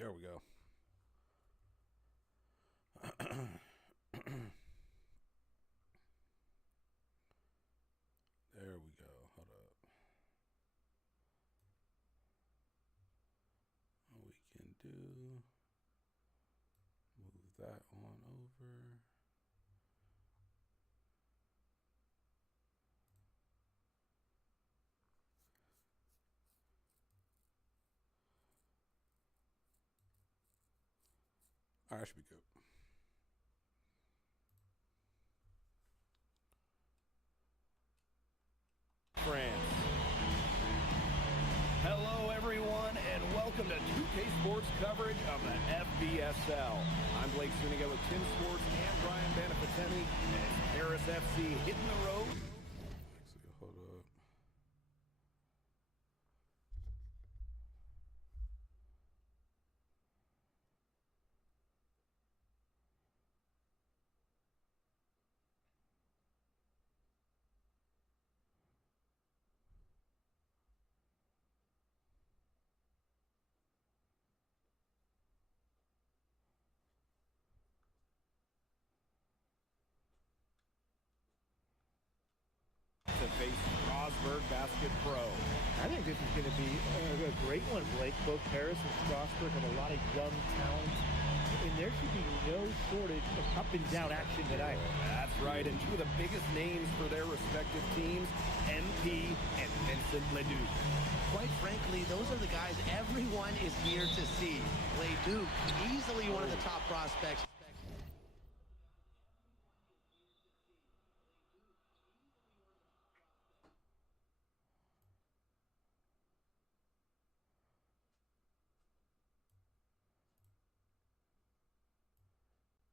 There we go. There we go. Hold up. What we can do, move that on over. All right, should be good. France. Hello, everyone, and welcome to 2K Sports coverage of the FBSL. I'm Blake Zuniga with Tim Sports and Brian Banafitemi, and it's Paris FC hitting the road. Actually, hold up. To face Strasbourg Basket Pro. I think this is going to be a great one, Blake. Both Paris and Strasbourg have a lot of young talent, and there should be no shortage of up-and-down action tonight. That's right, and two of the biggest names for their respective teams, MP and Vincent Leduc. Quite frankly, those are the guys everyone is here to see. Leduc, easily one of the top prospects.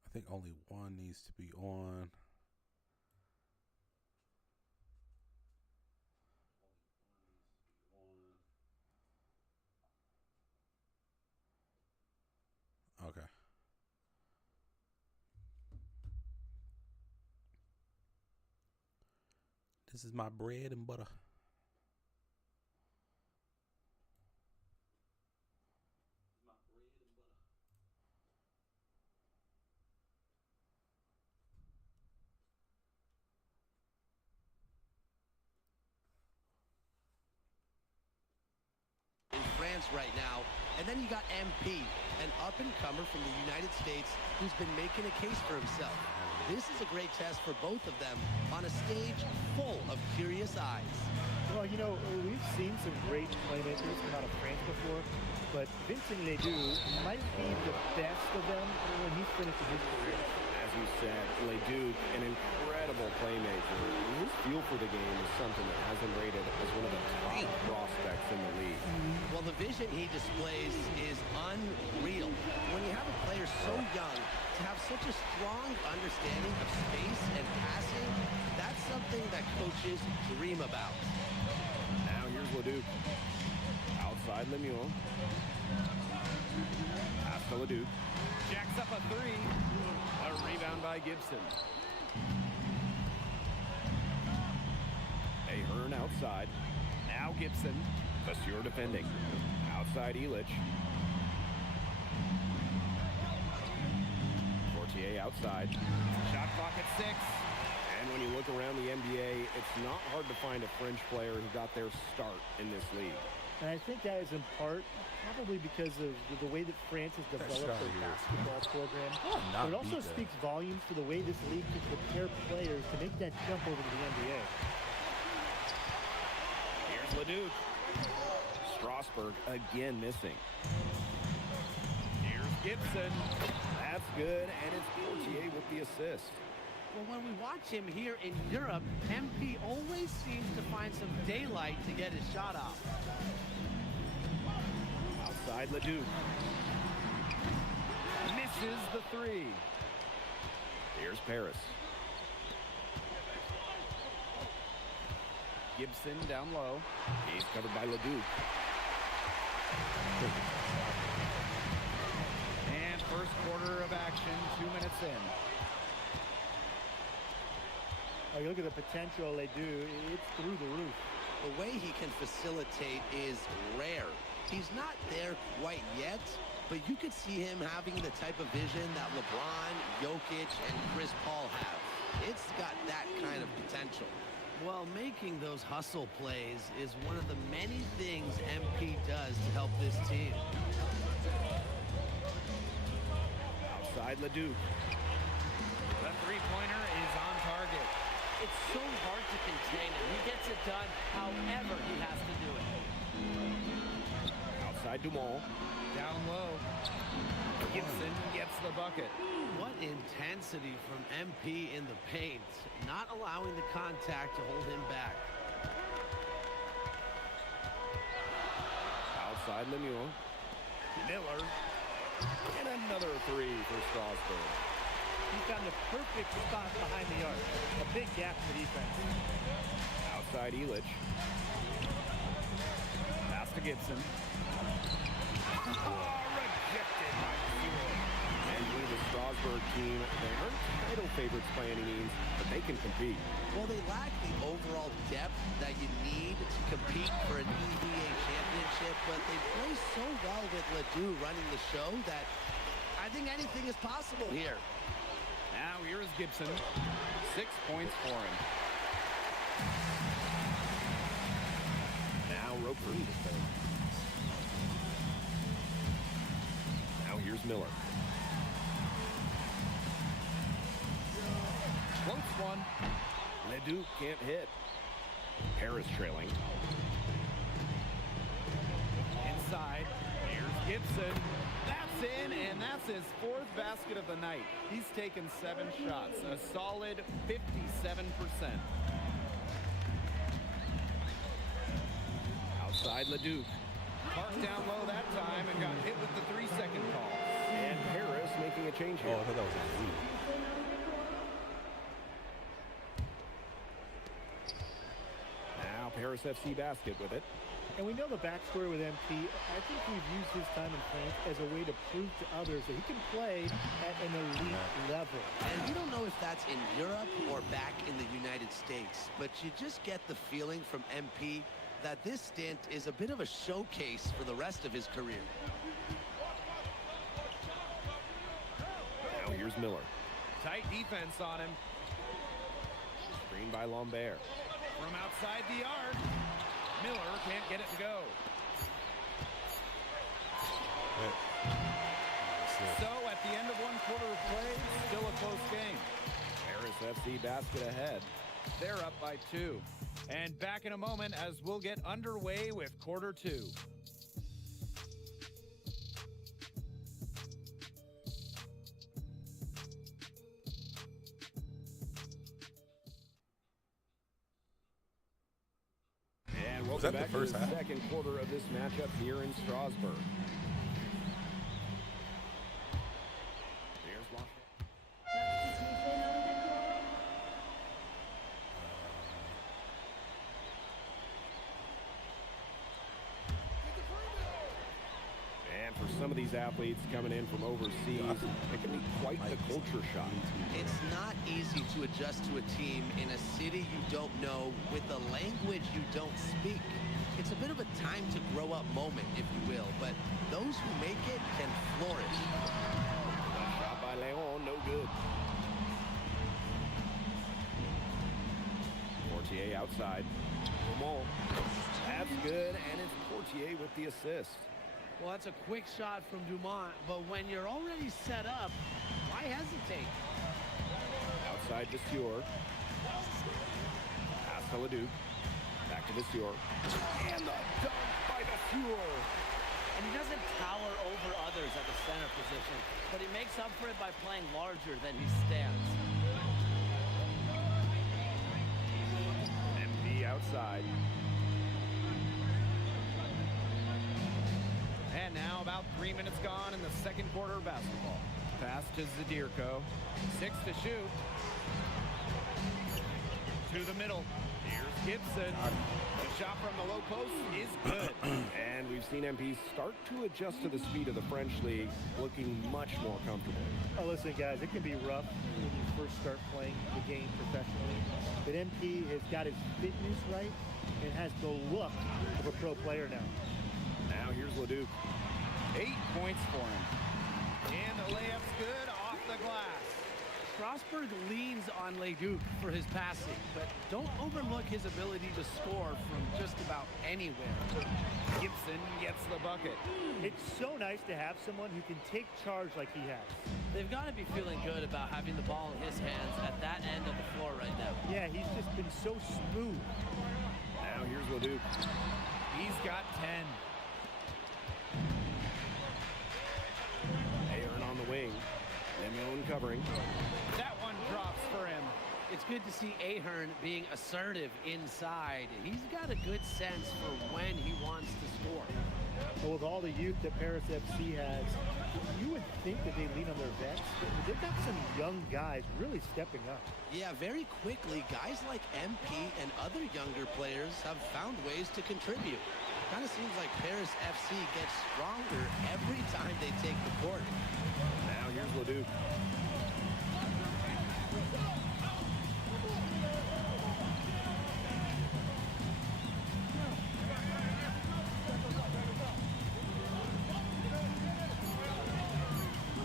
I think only one needs to be on. Okay. This is my bread and butter. France right now, and then you got MP, an up-and-comer from the United States who's been making a case for himself. This is a great test for both of them on a stage full of curious eyes. Well, you know, we've seen some great playmakers come out of France before, but Vincent Leduc might be the best of them when he's finishing his career. As you said, Leduc, an incredible playmaker. His feel for the game is something that has him rated as one of the top prospects in the league. Well, the vision he displays is unreal. When you have a player so young, to have such a strong understanding of space and passing, that's something that coaches dream about. Now here's Leduc. Outside Lemuel. Pass to Leduc. Jacks up a three. A rebound by Gibson. Ahern outside. Now Gibson. Vasseur defending. Outside Illich. Fortier outside. Shot clock at 6. And when you look around the NBA, it's not hard to find a French player who got their start in this league. And I think that is in part probably because of the way that France has developed their basketball program. But it also speaks volumes to the way this league can prepare players to make that jump over to the NBA. Here's Leduc. Strasbourg again missing. Here's Gibson. That's good, and it's Fortier with the assist. Well, when we watch him here in Europe, MP always seems to find some daylight to get his shot off. Outside Leduc. Misses the three. Here's Paris. Gibson down low. He's covered by Leduc. And first quarter of action, 2 minutes in. Oh, you look at the potential they do, it's through the roof. The way he can facilitate is rare. He's not there quite yet, but you could see him having the type of vision that LeBron, Jokic, and Chris Paul have. It's got that kind of potential. Well, making those hustle plays is one of the many things MP does to help this team. Outside Leduc. The three-pointer is on target. It's so hard to contain him. He gets it done however he has to do it. Outside Dumont. Down low. Gibson gets the bucket. What intensity from MP in the paint, not allowing the contact to hold him back. Outside Lemieux. Miller. And another three for Strasburg. He found the perfect spot behind the arc. A big gap in the defense. Outside Elich. Pass to Gibson. Rejected by Sewell. And the Strasburg team, they aren't title favorites by any means, but they can compete. Well, they lack the overall depth that you need to compete for an EVA championship, but they play so well with Ledoux running the show that I think anything is possible here. Now here is Gibson. 6 points for him. Now Roper. Now here's Miller. Close one. Leduc can't hit. Harris trailing. Inside. Here's Gibson. That's in, and that's his 4th basket of the night. He's taken 7 shots, a solid 57%. Outside Leduc. Parked down low that time and got hit with the 3-second call. And Harris making a change here. Oh, I thought that was a lead. Now Paris FC basket with it. And we know the backstory with MP. I think we've used his time in France as a way to prove to others that he can play at an elite level. And we don't know if that's in Europe or back in the United States, but you just get the feeling from MP that this stint is a bit of a showcase for the rest of his career. Now here's Miller. Tight defense on him. Screened by Lambert. From outside the arc. Miller can't get it to go. So at the end of 1 quarter of play, still a close game. Paris FC basket ahead. They're up by 2. And back in a moment as we'll get underway with quarter 2. And welcome back to the half? second quarter of this matchup here in Strasbourg. Here's Washington. And for some of these athletes coming in from overseas, it can be quite the culture shock. It's not easy to adjust to a team in a city you don't know with a language you don't speak. It's a bit of a time to grow up moment, if you will, but those who make it can flourish. Shot by Leon, no good. Portier outside. Dumont. That's good, and it's Portier with the assist. Well, that's a quick shot from Dumont, but when you're already set up, why hesitate? Outside Vasseur. Pass to Leduc. Back to Vasseur. And the dunk by Vasseur. And he doesn't tower over others at the center position, but he makes up for it by playing larger than he stands. MP outside. And now about 3 minutes gone in the second quarter of basketball. Pass to Zadirko. 6 to shoot. To the middle. Here's Gibson. The shot from the low post is good. And we've seen MP start to adjust to the speed of the French league, looking much more comfortable. Oh, listen, guys, it can be rough when you first start playing the game professionally. But MP has got his fitness right and has the look of a pro player now. Now here's Leduc. 8 points for him. And the layup's good off the glass. Strasburg leans on Leduc for his passing, but don't overlook his ability to score from just about anywhere. Gibson gets the bucket. It's so nice to have someone who can take charge like he has. They've got to be feeling good about having the ball in his hands at that end of the floor right now. Yeah, he's just been so smooth. Now here's Leduc. He's got 10. Ahern on the wing. Lemuel covering. That one drops for him. It's good to see Ahern being assertive inside. He's got a good sense for when he wants to score. Well, with all the youth that Paris FC has, you would think that they lean on their vets, but they've got some young guys really stepping up. Yeah, very quickly, guys like MP and other younger players have found ways to contribute. Kind of seems like Paris FC gets stronger every time they take the court. Now here's Leduc.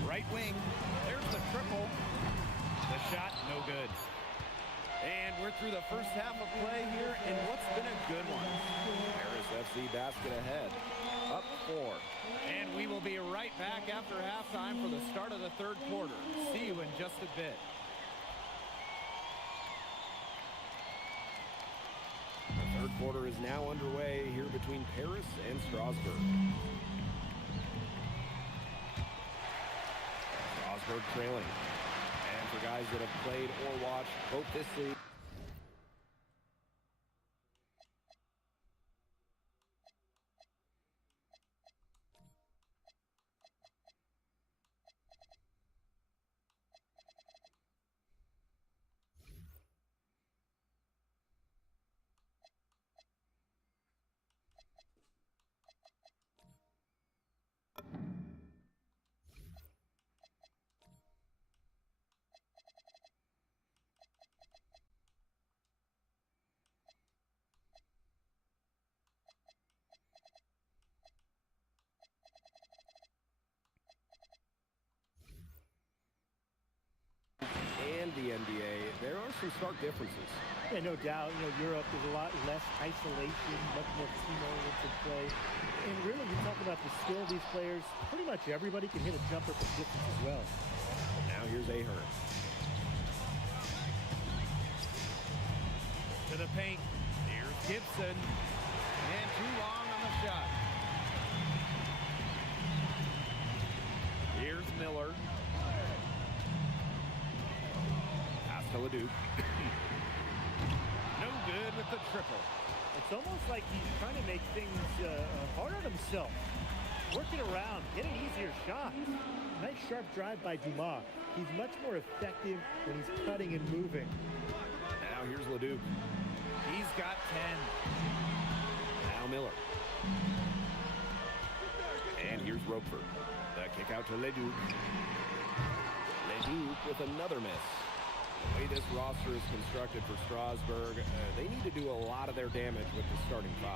Right wing. There's the triple. The shot, no good. And we're through the first half of play here, and what's been a good one. Paris FC basket ahead. Up 4. And we will be right back after halftime for the start of the third quarter. See you in just a bit. The third quarter is now underway here between Paris and Strasbourg. Strasbourg trailing. And for guys that have played or watched both this league, and the NBA, there are some stark differences. Yeah, no doubt. You know, Europe is a lot less isolation, much more team-oriented play. And really, you talk about the skill of these players, pretty much everybody can hit a jumper from distance as well. Now here's Ahern. To the paint. Here's Gibson. And too long on the shot. Here's Miller. Pass to Leduc. No good with the triple. It's almost like he's trying to make things hard on himself. Working around, get an easier shot. Nice sharp drive by Dumas. He's much more effective when he's cutting and moving. Now here's Leduc. He's got 10. Now Miller. And here's Roquefort. The kick out to Leduc. Leduc with another miss. The way this roster is constructed for Strasbourg, they need to do a lot of their damage with the starting 5.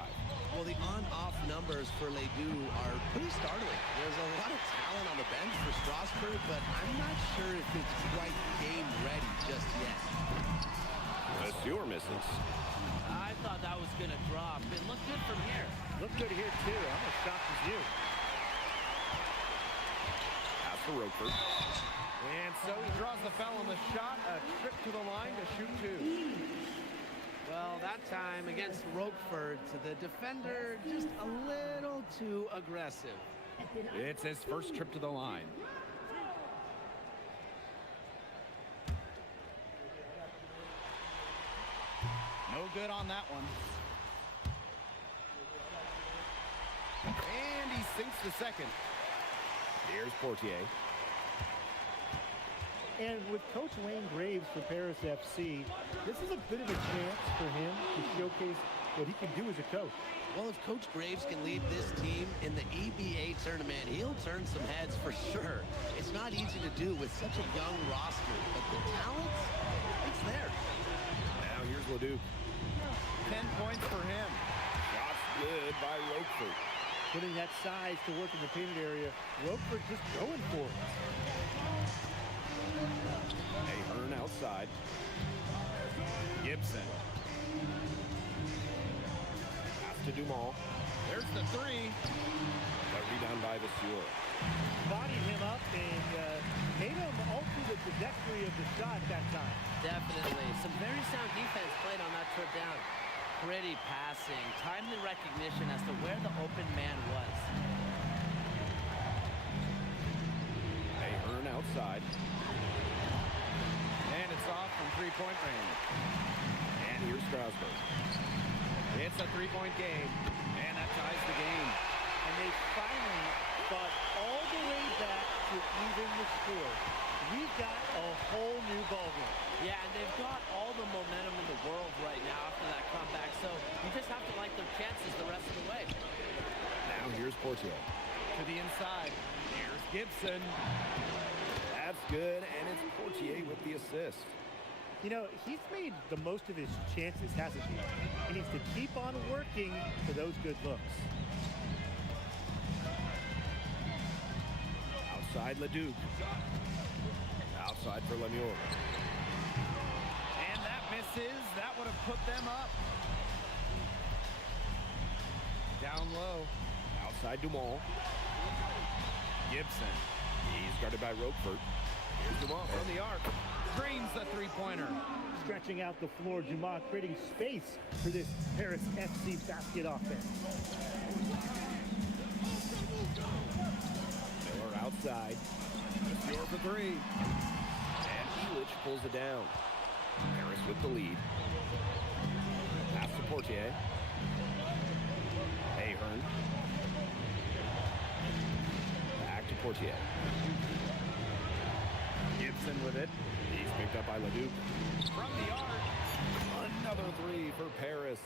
Well, the on-off numbers for Ledoux are pretty startling. There's a lot of talent on the bench for Strasbourg, but I'm not sure if it's quite game ready just yet. Monsieur misses. I thought that was going to drop. It looked good from here. Looked good here, too. I'm as shocked as you. Pass to Roquefort. And so he draws the foul on the shot. A trip to the line to shoot 2. Well, that time against Roquefort, the defender just a little too aggressive. It's his first trip to the line. No good on that one. And he sinks the second. Here's Portier. And with Coach Wayne Graves for Paris FC, this is a bit of a chance for him to showcase what he can do as a coach. Well, if Coach Graves can lead this team in the EBA tournament, he'll turn some heads for sure. It's not easy to do with such a young roster, but the talent, it's there. Now here's Leduc. 10 points for him. Shots good by Roquefort. putting that size to work in the painted area. Roquefort just going for it. Ahern outside. Gibson. Pass to Dumas. There's the three. The rebound by Vasseur. Bodied him up and made him alter the trajectory of the shot that time. Definitely. Some very sound defense played on that trip down. Pretty passing. Timely recognition as to where the open man was. Ahern outside. And it's off from three-point range. And here's Strasburg. It's a three-point game. And that ties the game. And they finally fought all the way back to even the score. We've got a whole new ballgame. Yeah, and they've got all the momentum in the world right now after that comeback, so you just have to like their chances the rest of the way. Now here's Portier. To the inside. Here's Gibson. That's good, and it's Portier with the assist. You know, he's made the most of his chances, hasn't he? He needs to keep on working for those good looks. Outside Leduc. Outside for Lemieux. And that misses. That would have put them up. Down low. Outside Dumas. Gibson. He's guarded by Roquefort. Here's Dumas From the arc. Drains the three-pointer. Stretching out the floor, Dumas creating space for this Paris FC basket offense. Miller outside. Vasseur for three. And Elich pulls it down. Paris with the lead. Pass to Portier. Ahern. Back to Portier. Gibson with it. He's picked up by Leduc. From the arc. Another three for Paris.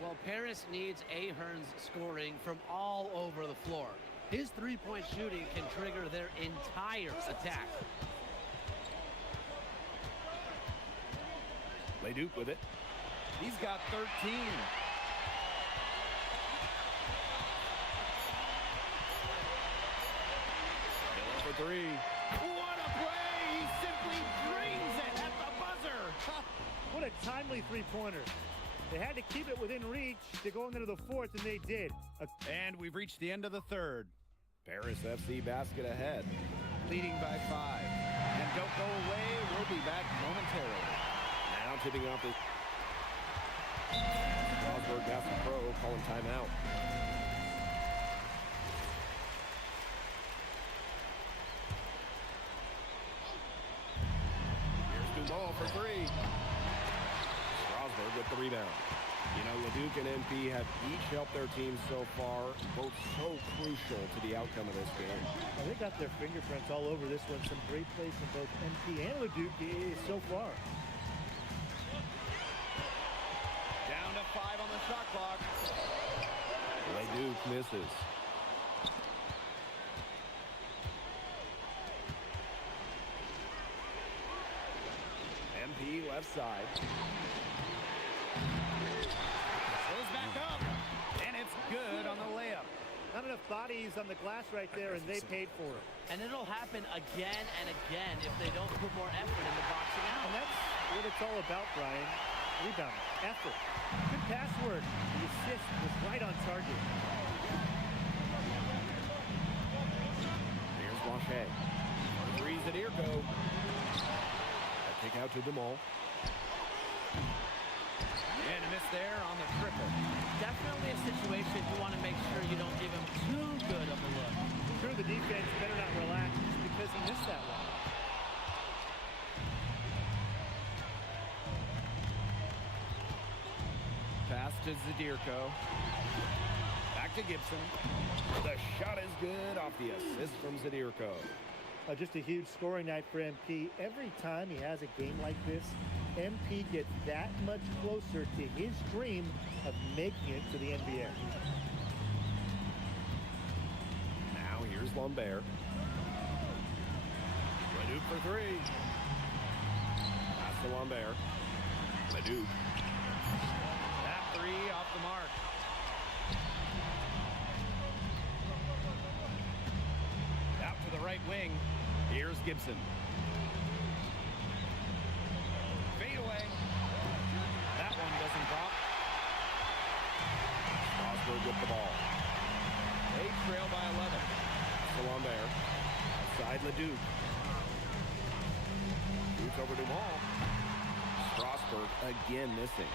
Well, Paris needs Ahern's scoring from all over the floor. His three-point shooting can trigger their entire attack. Leduc with it. He's got 13. Miller for three. What a play! He simply drains it at the buzzer. What a timely three-pointer. They had to keep it within reach to go into the fourth, and they did. And we've reached the end of the third. Paris FC basket ahead. Leading by 5. And don't go away. We'll be back momentarily. Now tipping off this. Strasburg Basket Pro calling timeout. Here's Dumas for three. Strasburg with the rebound. You know, Leduc and MP have each helped their teams so far, both so crucial to the outcome of this game. Well, they got their fingerprints all over this one. Some great plays from both MP and Leduc so far. Down to 5 on the shot clock. Leduc misses. MP left side. Goes back up. And it's good on the layup. Not enough bodies on the glass right there, and they paid for it. And it'll happen again and again if they don't put more effort into boxing out. And that's what it's all about, Brian. Rebound, effort, good pass work. The assist was right on target. Here's Blanchet. Three's at Irko. A kick out to Dumas. And a miss there on the triple. Definitely a situation you want to make sure you don't give him too good of a look. Sure, the defense better not relax just because he missed that one. Pass to Zadirko. Back to Gibson. The shot is good off the assist from Zadirko. Just a huge scoring night for MP. Every time he has a game like this, MP gets that much closer to his dream of making it to the NBA. Now here's Lambert. Leduc for three. Pass to Lambert. Leduc. That 3 off the mark. wing. Here's Gibson. Fade away. That one doesn't drop. Strasburg with the ball. They trail by 11. Still on there. Outside Leduc. Shoots over Dumal. Strasburg again missing.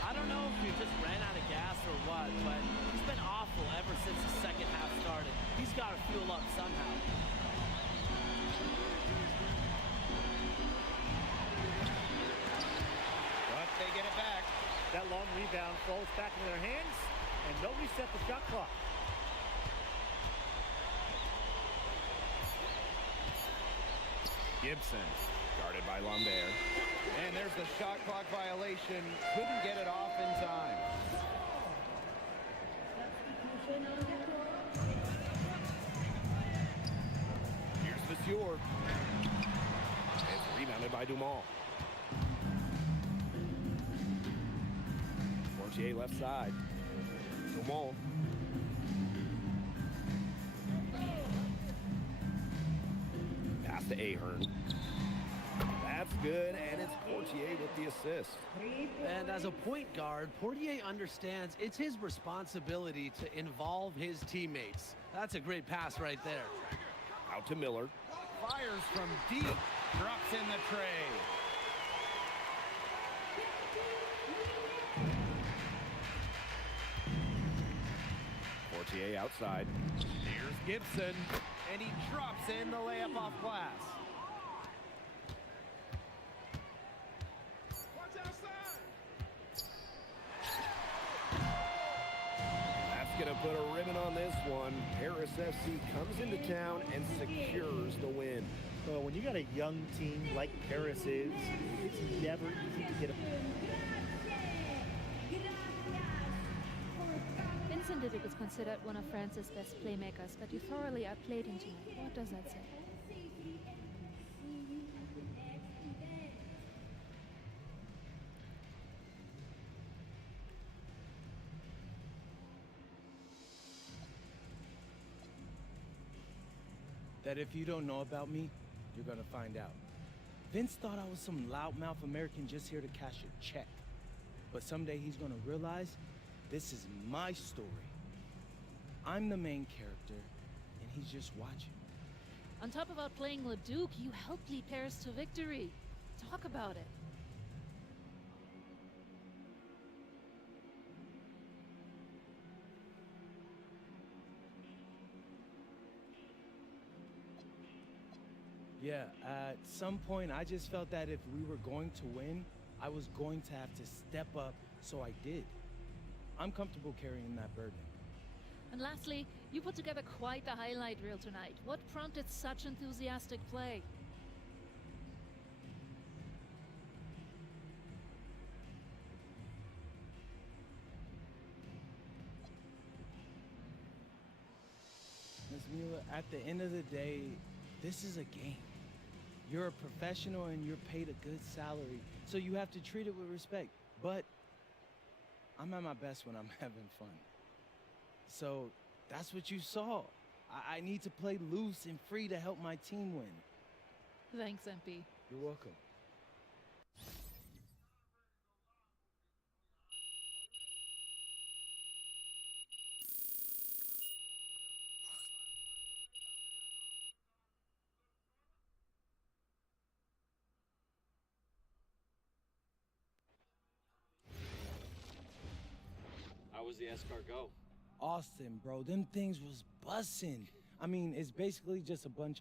I don't know if he just ran out of gas or what, but he's been awful ever since the second half started. He's got to fuel up somehow. But they get it back. That long rebound falls back in their hands, and nobody set the shot clock. Gibson, guarded by Lambert. And there's the shot clock violation. Couldn't get it off in time. Here's Vasseur. It's rebounded by Dumal. Fortier left side. Dumal. Pass to Ahern. That's good, and it's Fortier with the assist. And as a point guard, Portier understands it's his responsibility to involve his teammates. That's a great pass right there. Out to Miller. Fires from deep. Drops in the tray. Fortier outside. Here's Gibson. And he drops in the layup off glass. That's going to put a ribbon on this one. Paris FC comes into town and secures the win. So when you got a young team like Paris is, it's never easy to get a... Vincent Leduc is considered one of France's best playmakers, but you thoroughly outplayed him tonight. What does that say? That if you don't know about me, you're gonna find out. Vince thought I was some loudmouth American just here to cash a check. But someday he's gonna realize this is my story. I'm the main character, and he's just watching. On top of outplaying Leduc, you helped lead Paris to victory. Talk about it. Yeah, at some point I just felt that if we were going to win, I was going to have to step up, so I did. I'm comfortable carrying that burden. And lastly, you put together quite the highlight reel tonight. What prompted such enthusiastic play? Ms. Mueller, at the end of the day, this is a game. You're a professional and you're paid a good salary, so you have to treat it with respect. But I'm at my best when I'm having fun. So that's what you saw. I need to play loose and free to help my team win. Thanks, MP. You're welcome. How was the escargot? Austin, bro, them things was bussin'. I mean, it's basically just a bunch.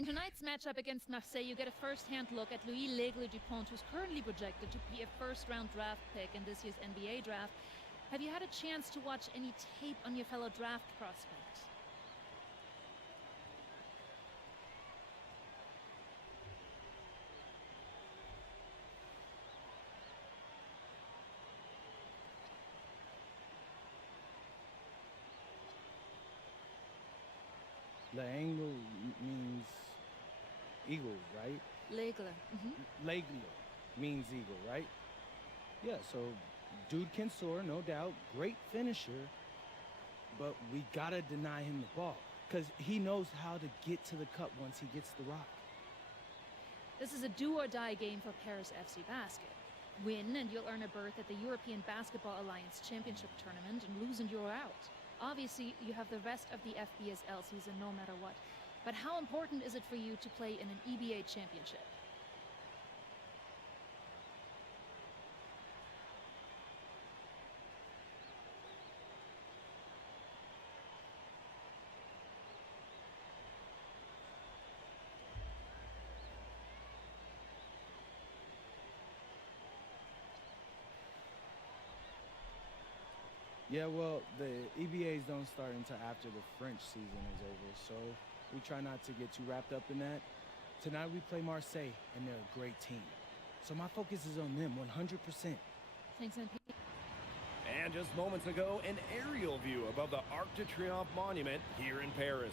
In tonight's matchup against Marseille, you get a first-hand look at Louis L'Aigle-Dupont, who's currently projected to be a first-round draft pick in this year's NBA draft. Have you had a chance to watch any tape on your fellow draft prospect? L'Aigle means eagle, right? L'Aigle. L'Aigle means eagle, right? Yeah, so dude can soar, no doubt. Great finisher. But we gotta deny him the ball, because he knows how to get to the cup once he gets the rock. This is a do-or-die game for Paris FC Basket. Win and you'll earn a berth at the European Basketball Alliance Championship Tournament, and lose and you're out. Obviously, you have the rest of the FBSL season no matter what. But how important is it for you to play in an EBA championship? Yeah, well, the EBAs don't start until after the French season is over, so we try not to get too wrapped up in that. Tonight we play Marseille, and they're a great team. So my focus is on them 100%. Thanks, MP. And just moments ago, an aerial view above the Arc de Triomphe monument here in Paris.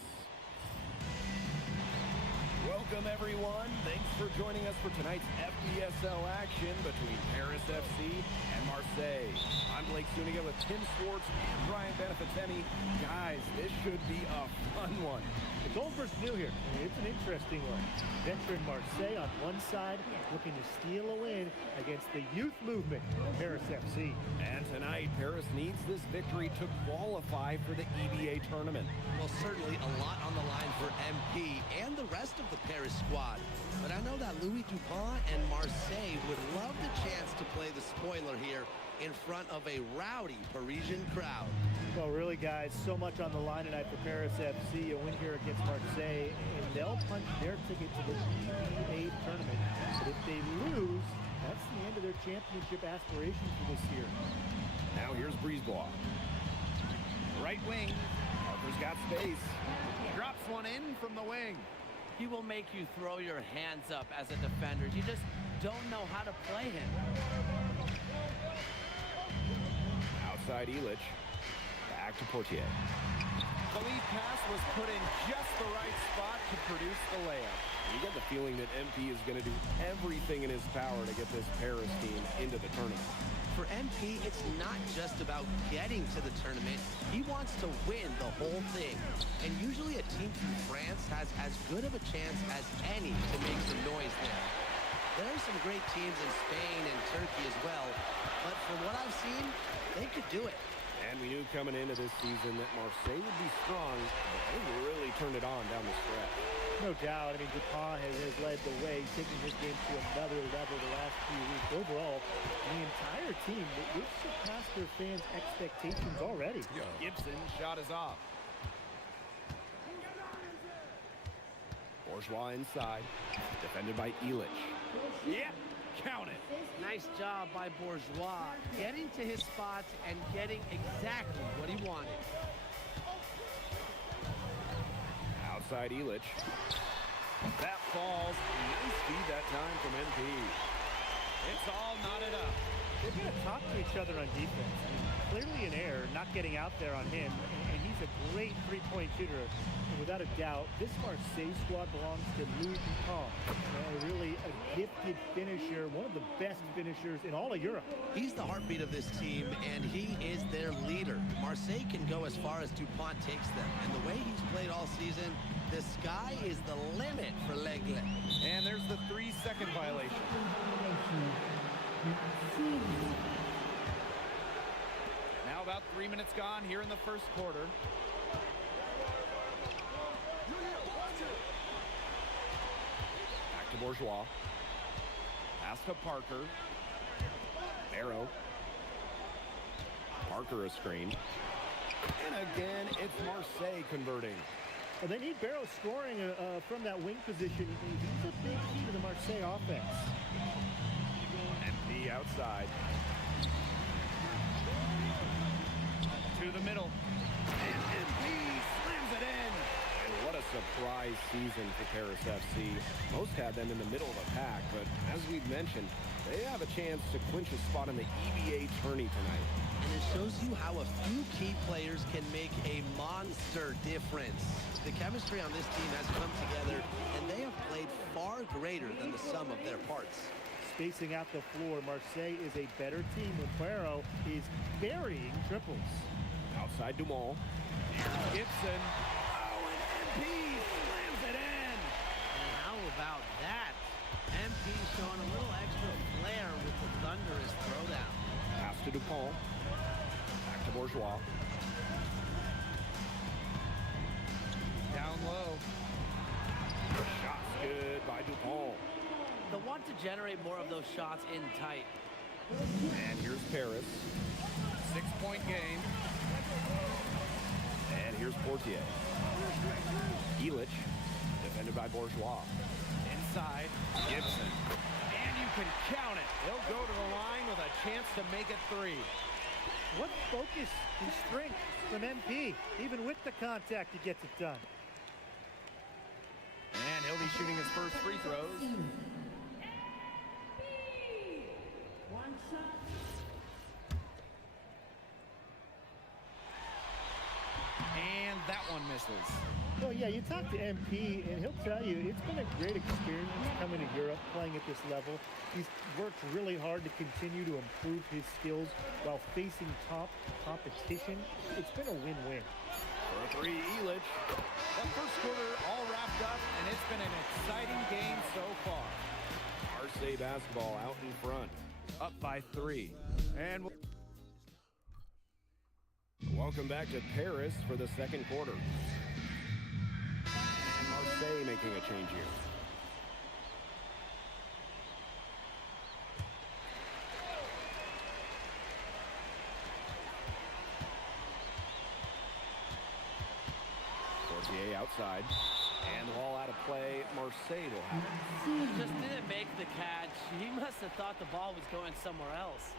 Welcome, everyone. Thanks for joining us for tonight's FBSL action between Paris FC and Marseille. I'm Blake Zuniga with Tim Swartz and Brian Benefitemi. Guys, this should be a fun one. It's old versus new here. It's an interesting one. Veteran Marseille on one side, looking to steal a win against the youth movement, Paris FC. And tonight, Paris needs this victory to qualify for the EBA tournament. Well, certainly a lot on the line for MP and the rest of the Paris squad. But I know that Louis Dupont and Marseille would love the chance to play the spoiler here in front of a rowdy Parisian crowd. Well, really, guys, so much on the line tonight for Paris FC. A win here against Marseille, and they'll punch their ticket to the EBA tournament. But if they lose, that's the end of their championship aspirations for this year. Now here's Brisebois. Right wing. Parker's got space. Drops one in from the wing. He will make you throw your hands up as a defender. You just don't know how to play him. Outside Illich. Back to Portier. The lead pass was put in just the right spot to produce the layup. You get the feeling that MP is going to do everything in his power to get this Paris team into the tournament. For MP, it's not just about getting to the tournament. He wants to win the whole thing. And usually a team from France has as good of a chance as any to make some noise there. There are some great teams in Spain and Turkey as well, but from what I've seen, they could do it. And we knew coming into this season that Marseille would be strong, but they really turned it on down the stretch. No doubt. I mean, Dupont has led the way, taking his game to another level the last few weeks. Overall, the entire team, they've surpassed their fans' expectations already. Gibson shot is off. Bourgeois inside, defended by Illich. Yep, count it. Nice job by Bourgeois, getting to his spots and getting exactly what he wanted. Outside Illich. That falls. Nice feed that time from MP. It's all knotted up. They're going to talk to each other on defense. I mean, clearly an error, not getting out there on him, and he's a great three-point shooter. And without a doubt, this Marseille squad belongs to Louis Dupont. Really a gifted finisher, one of the best finishers in all of Europe. He's the heartbeat of this team, and he is their leader. Marseille can go as far as Dupont takes them, and the way he's played all season, the sky is the limit for L'Aigle. And there's the 3-second violation. Now about 3 minutes gone here in the first quarter. Back to Bourgeois. Pass to Parker. Arrow. Parker a screen. And again, it's Marseille converting. Well, they need Barrow scoring from that wing position. He's a big key to the Marseille offense. MP outside. To the middle. And MP slams it in. And what a surprise season for Paris FC. Most had them in the middle of the pack, but as we've mentioned, they have a chance to clinch a spot in the EVA tourney tonight. And it shows you how a few key players can make a monster difference. The chemistry on this team has come together, and they have played far greater than the sum of their parts. Spacing out the floor, Marseille is a better team when Barrow is burying triples. Outside Dumont. Here's Gibson. Oh, and MP slams it in. And how about that? MP showing a little extra flair with the thunderous throwdown. Pass to Dupont. Back to Bourgeois. Down low. Shot's good by Dupont. They'll want to generate more of those shots in tight. And here's Paris. 6-point game. And here's Portier. Elich, defended by Bourgeois. Inside, Gibson. And you can count it. He'll go to the line with a chance to make it 3. What focus and strength from MP. Even with the contact, he gets it done. And he'll be shooting his first free throws. And that one misses. Well, yeah, you talk to MP, and he'll tell you it's been a great experience coming to Europe, playing at this level. He's worked really hard to continue to improve his skills while facing top competition. It's been a win-win. For 3, Elich. The first quarter all wrapped up, and it's been an exciting game so far. Marseille basketball out in front. Up by 3. And welcome back to Paris for the second quarter. And Marseille making a change here. Portier outside. And the ball out of play. Marseille will have it. He just didn't make the catch. He must have thought the ball was going somewhere else.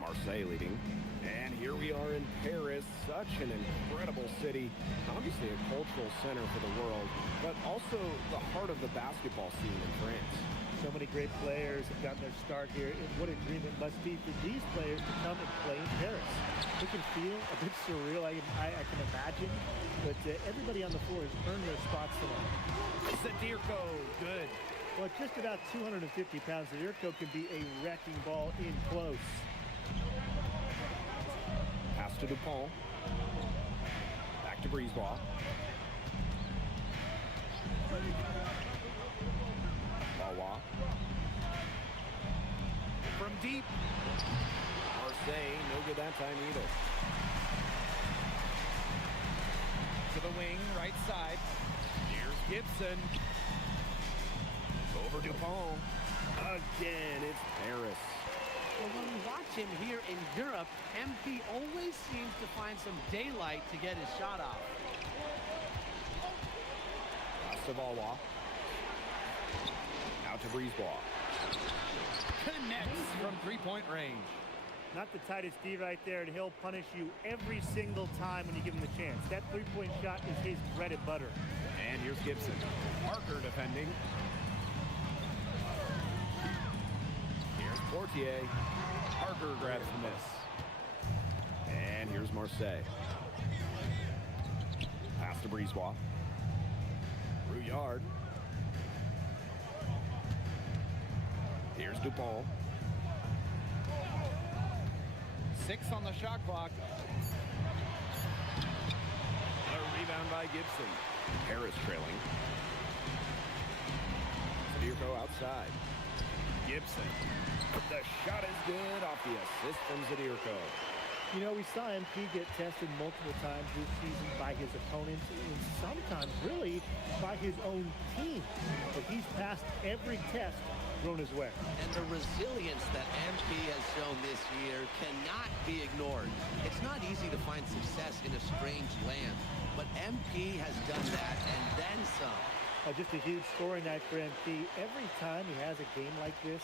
Marseille leading. And here we are in Paris, such an incredible city. Obviously a cultural center for the world, but also the heart of the basketball scene in France. So many great players have gotten their start here, and what a dream it must be for these players to come and play in Paris. It can feel a bit surreal, I can imagine, but everybody on the floor has earned their spots tonight. Zadirko, good. Well, at just about 250 pounds, Zadirko can be a wrecking ball in close. Pass to Dupont. Back to Brisebois. Wawa. From deep. Marseille, no good that time either. To the wing, right side. Here's Gibson. Over Dupont. Again, it's Paris. Well, when we watch him here in Europe, MP always seems to find some daylight to get his shot off. Pass to Valois. Out to Brisebois. Connects from 3-point range. Not the tightest D right there, and he'll punish you every single time when you give him the chance. That three-point shot is his bread and butter. And here's Gibson. Parker defending. Here's Portier. Parker grabs the miss. And here's Marseille. Pass to Brisebois. Rouillard. Here's Dupont. 6 on the shot clock. A rebound by Gibson. Paris trailing. Zadirko outside. Gibson. The shot is good off the assist from Zadirko. You know, we saw MP get tested multiple times this season by his opponents and sometimes really by his own team. But he's passed every test thrown his way. And the resilience that MP has shown this year cannot be ignored. It's not easy to find success in a strange land, but MP has done that and then some. Just a huge scoring night for MP. Every time he has a game like this,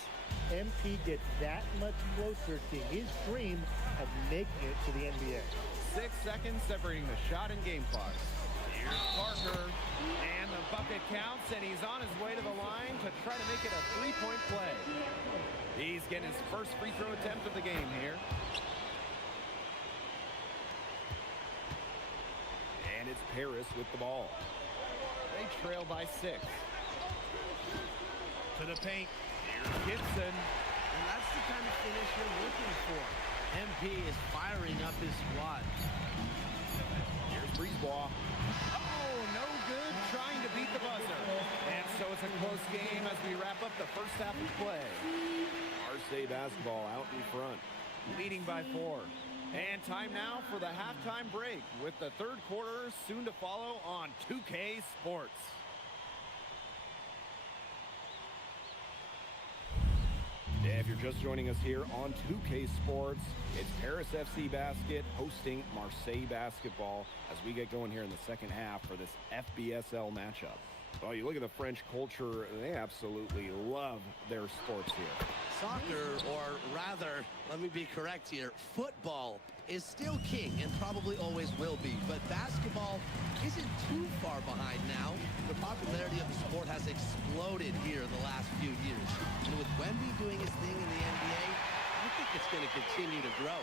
MP gets that much closer to his dream of making it to the NBA. 6 seconds separating the shot and game clock. Here's Parker, and the bucket counts, and he's on his way to the line to try to make it a three-point play. He's getting his first free throw attempt of the game here. And it's Paris with the ball. They trail by 6. To the paint. Here's Gibson. And that's the kind of finish you're looking for. MP is firing up his squad. Here's Brisebois. Oh, no good, trying to beat the buzzer. And so it's a close game as we wrap up the first half of play. Marseille basketball out in front, leading by 4. And time now for the halftime break with the third quarter soon to follow on 2K Sports. Yeah, if you're just joining us here on 2K Sports, it's Paris FC Basket hosting Marseille basketball as we get going here in the second half for this FBSL matchup. Well, you look at the French culture, they absolutely love their sports here. Soccer, or rather, let me be correct here, football is still king and probably always will be, but basketball isn't too far behind now. The popularity of the sport has exploded here the last few years. And with Wemby doing his thing in the NBA, I think it's going to continue to grow.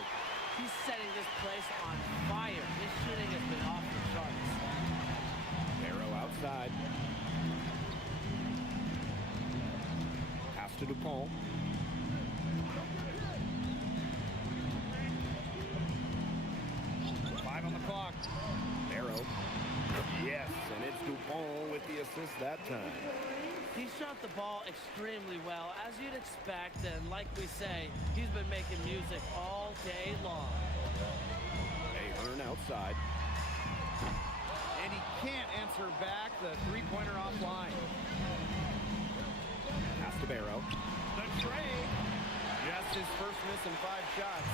He's setting this place on fire. His shooting has been off the charts. Barrow outside. Pass to Dupont. On the clock. Barrow. Yes, and it's Dupont with the assist that time. He shot the ball extremely well, as you'd expect, and like we say, he's been making music all day long. Ahern outside. And he can't answer back the three-pointer offline. Pass to Barrow. The trade. Just his first miss in 5 shots.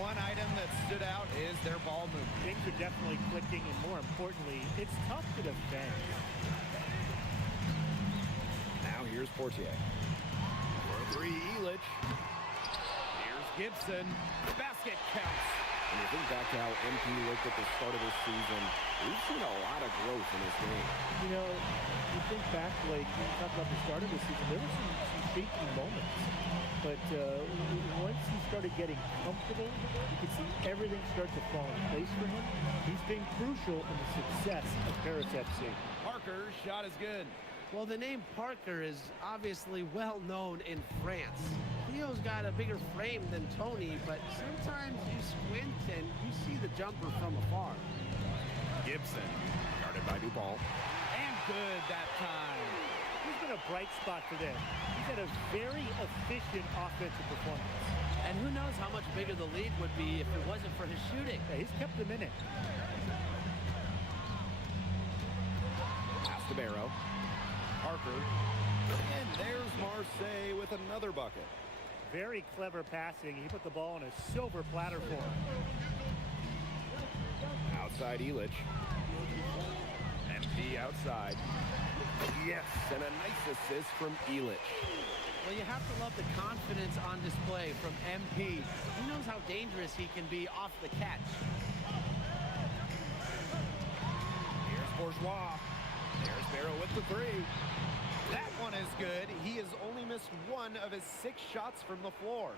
One item that stood out is their ball movement. Things are definitely clicking, and more importantly, it's tough to defend. Now here's Portier. For 3, Elich. Here's Gibson. The basket counts. When you think back to how MP looked at the start of this season, we've seen a lot of growth in his game. You know, you think back, like, when you talk about the start of the season, there were some shaky moments. But once he started getting comfortable, you could see everything start to fall in place for him. He's been crucial in the success of Paris FC. Parker's shot is good. Well, the name Parker is obviously well known in France. Theo's got a bigger frame than Tony, but sometimes you squint and you see the jumper from afar. Gibson, guarded by Dupont. And good that time. He's been a bright spot for them. He's had a very efficient offensive performance. And who knows how much bigger the lead would be if it wasn't for his shooting. Yeah, he's kept them in it. Pass to Barrow. Parker. And there's Marseille with another bucket. Very clever passing. He put the ball on a silver platter for him. Outside Elich. MP outside. Yes, and a nice assist from Elich. Well, you have to love the confidence on display from MP. He knows how dangerous he can be off the catch. Here's Bourgeois. There's Barrow with the 3. That one is good. He has only missed 1 of his 6 shots from the floor.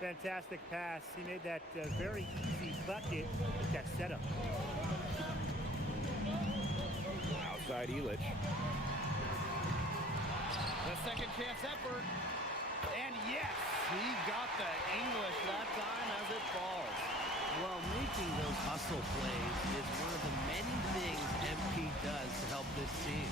Fantastic pass. He made that very easy bucket with that setup. Outside Elich. The second chance effort. And yes, he got the English that time as it falls. Well, making those hustle plays is one of the many things MP does to help this team.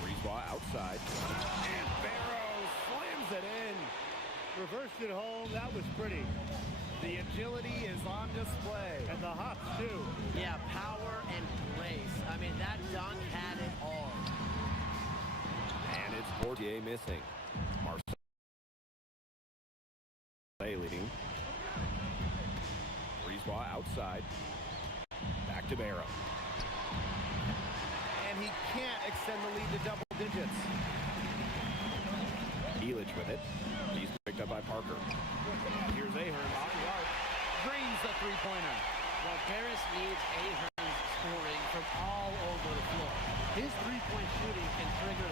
Brisebois outside. And Barrow slams it in. Reversed it home. That was pretty. The agility is on display. And the hops, too. Yeah, power and grace. I mean, that dunk had it all. Portier missing. Marseille leading. Brisebois outside. Back to Barrow. And he can't extend the lead to double digits. Elich with it. He's picked up by Parker. Here's Ahern off the arc. Drains the three-pointer. Well, Paris needs Ahern scoring from all over the floor. His three-point shooting can trigger